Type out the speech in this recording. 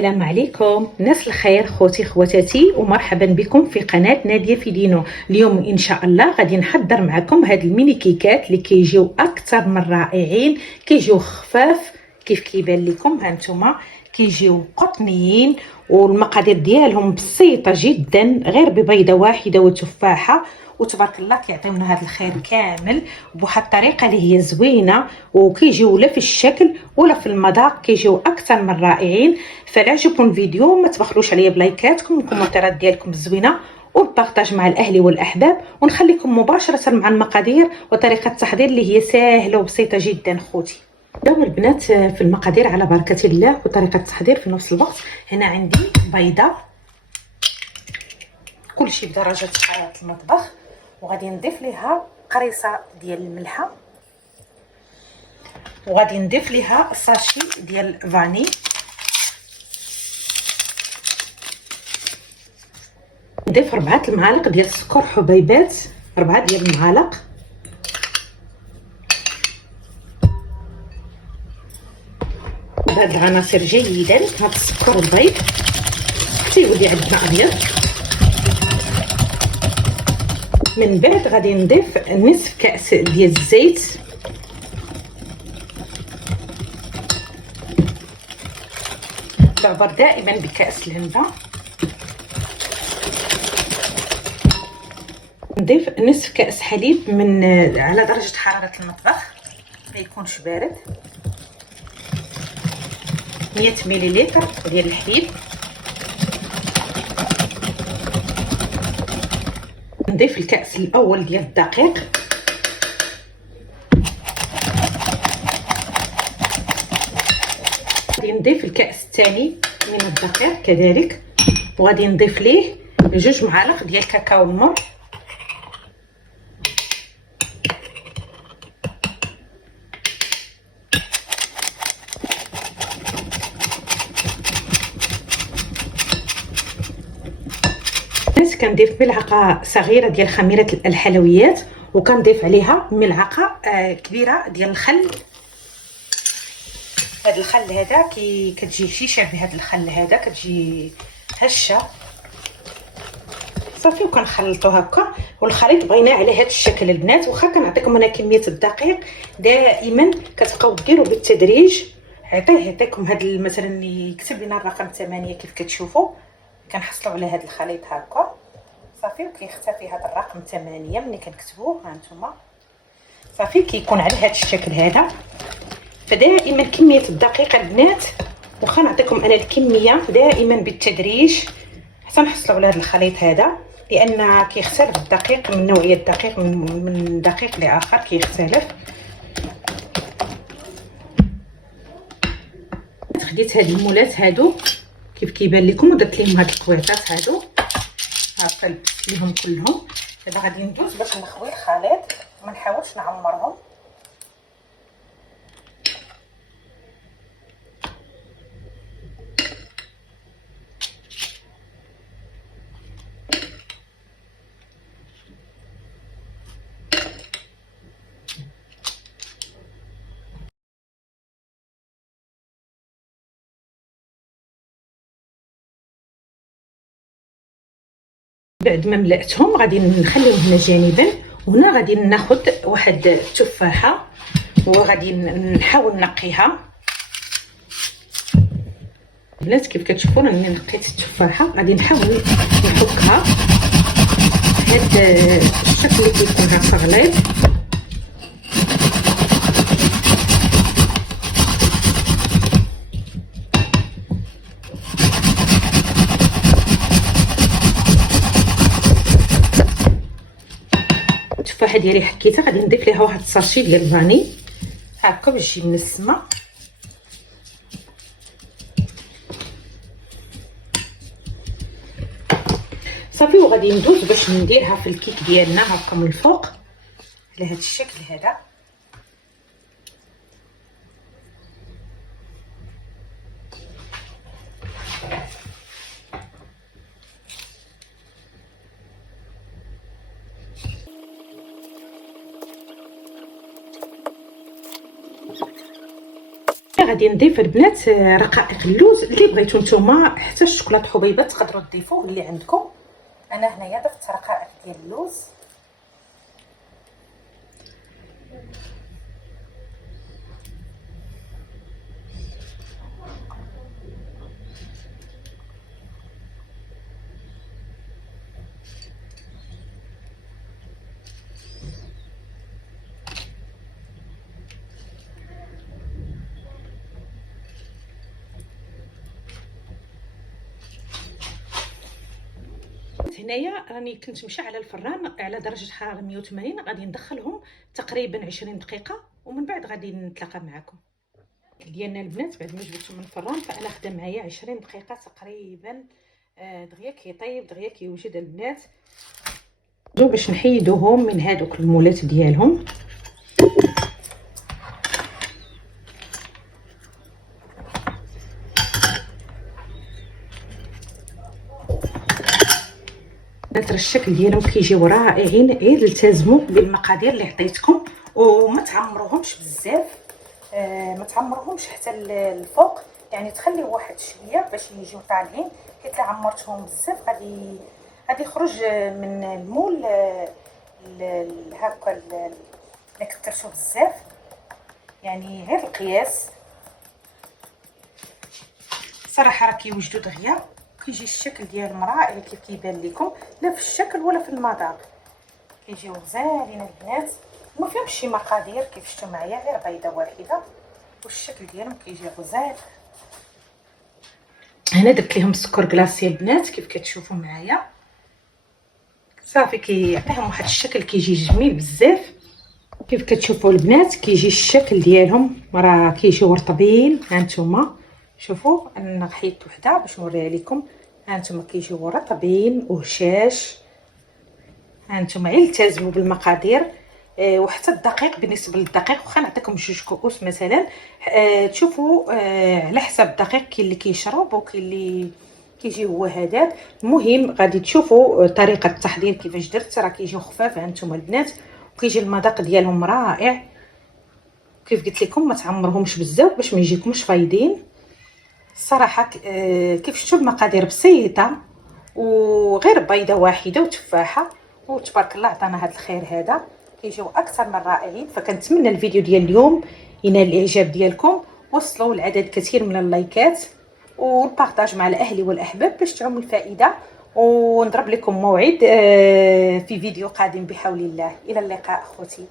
السلام عليكم ناس الخير، خوتي خواتاتي، ومرحبا بكم في قناه ناديه في دينو. اليوم ان شاء الله غادي نحضر معكم هاد الميني كيكات اللي كيجيو اكثر من رائعين. كيجيو خفاف كيف كيبان لكم، هانتوما كيجيو قطنيين والمقادير ديالهم بسيطه جدا، غير ببيضه واحده وتفاحه، وتبارك الله كيعطيونا هذا الخير كامل بواحد الطريقه اللي هي زوينه، وكيجيو لا في الشكل ولا في المذاق، كيجيو اكثر من رائعين. فلا عجبكم الفيديو ما تبخلوش عليا بلايكاتكم والكومنتات ديالكم الزوينه والبارطاج مع الاهل والاحباب، ونخليكم مباشره مع المقادير وطريقه التحضير اللي هي سهله وبسيطه جدا. خوتي داو البنات في المقادير على بركه الله وطريقه التحضير في نفس الوقت. هنا عندي بيضه، كلشي بدرجه حراره المطبخ، وغادي نضيف ليها قريصه ديال الملحه، وغادي نضيف ليها ساشي ديال فاني، نضيف 4 المعالق ديال السكر حبيبات، 4 ديال المعالق. بهاد العناصر جيدا، هاد السكر والبيض حتى يولي عندنا ابيض. من بعد غادي نضيف نصف كاس ديال الزيت، تعبر دائما بكاس الهنبه. نضيف نصف كاس حليب من على درجه حراره المطبخ، ما يكونش بارد. 100 مليلتر ديال الحليب. نضيف الكاس الاول ديال الدقيق، غادي نضيف الكاس الثاني من الدقيق كذلك، وغادي نضيف ليه 2 معالق ديال كاكاو المر، كنضيف ملعقه صغيره ديال خميره الحلويات، وكنضيف عليها ملعقه كبيره ديال الخل. هذا الخل هذا كتجي شيشه بهذا الخل هذا، كتجي هشه صافي. وكنخلطو هكا، والخليط بغيناه على هذا الشكل البنات. واخا كنعطيكم انا كميه الدقيق دائما كتبقاو ديروا بالتدريج. يعطيكم هذا مثلا يكتب لنا الرقم 8 كيف كتشوفوا، كنحصلوا على هذا الخليط هكا صافي، وكيختفي هذا الرقم 8 ملي كنكتبوه. ها نتوما صافي كيكون على هذا الشكل هذا. فدائما كميه الدقيق البنات، واخا نعطيكم انا الكميه دائما بالتدريج حتى نحصلوا على هذا الخليط هذا، لان كيختلف الدقيق من نوعيه الدقيق من دقيق لاخر كيختلف. خديت هاد المولات هادو كيف كيبان لكم، ودرت لهم هاد الكويطات هادو هاكا، لبست ليهم كلهم. دابا غادي ندوز باش نخوي الخليط، ما نحاولش نعمرهم. بعد ما ملأتهم غادي نخليهم هنا جانبا، وهنا غادي ناخذ واحد التفاحه وغادي نحاول نقيها. البنات كيف كتشوفوا راني نقيت التفاحه، غادي نحاول نحكها بهذا الشكل اللي كيكون هكا غليظ. التفاحه ديالي حكيتها، غادي نضيف ليها واحد الساشي ديال الفاني هكا باش تجي منسمه. صافي وغادي ندوز باش نديرها في الكيك ديالنا هكا من الفوق على هذا الشكل هذا. غادي نضيف البنات رقائق اللوز اللي بغيتو نتوما، حتى الشوكولاط حبيبات تقدروا تضيفوه اللي عندكم. انا هنايا ضفت رقائق ديال اللوز. هنايا راني كنت مشى على الفران على درجه حراره 180، غادي ندخلهم تقريبا 20 دقيقه ومن بعد غادي نتلاقى معكم. ديالنا البنات بعد ما جبتو من الفران فانا خدا معايا 20 دقيقه تقريبا، دغيا كيطيب دغيا كيوجد البنات باش نحيدوهم من هادوك المولات ديالهم. ترى الشكل ديالهم كيجيو رائعين، غير التزموا بالمقادير اللي عطيتكم وما تعمروهمش بزاف، ما تعمروهمش حتى الفوق، يعني تخليه واحد شويه باش يجيو طالعين، حيت الا عمرتهم بزاف غادي يخرج من المول هكا الا كثرتو بزاف، يعني غير القياس. صراحه راه كيوجدوا دغيا كيجي الشكل ديالهم رائع كيف كيبان لكم، لا في الشكل ولا في المذاق، كيجيو غزالين البنات، ما فيهمش شي مقادير كيف شفتوا معايا، غير بيضه واحده والشكل ديالهم كيجي غزال. هنا درت لهم السكر كلاصي البنات كيف كتشوفوا معايا، صافي كيعطيهم واحد الشكل كيجي جميل بزاف. كيف كتشوفوا البنات كيجي الشكل ديالهم راه كيجيو رطبين. ها نتوما شوفوا، انا حيدت وحده باش نوريها لكم، ها نتوما كيجيو رطبين وهشاش. ها نتوما غير التزموا بالمقادير، وحتى الدقيق بالنسبه للدقيق واخا نعطيكم 2 كؤوس مثلا، تشوفوا على حسب الدقيق كاين اللي كيشرب وكاين اللي كيجي هو هذاك. المهم غادي تشوفوا طريقه التحضير كيفاش درت، راه كيجيو خفاف ها نتوما البنات، وكيجي المذاق ديالهم رائع. كيف قلت لكم ما تعمرهمش بزاف باش ما يجيكمش فايدين. الصراحه كيف شفتوا المقادير بسيطه وغير بيضه واحده وتفاحه، وتبارك الله عطانا هذا الخير هذا، كيجيو اكثر من رائعين. فكنتمنى الفيديو ديال اليوم ينال الاعجاب ديالكم، وصلوا لعدد كثير من اللايكات والبارطاج مع الاهل والاحباب باش تعم الفائده، ونضرب لكم موعد في فيديو قادم بحول الله. الى اللقاء اخوتي.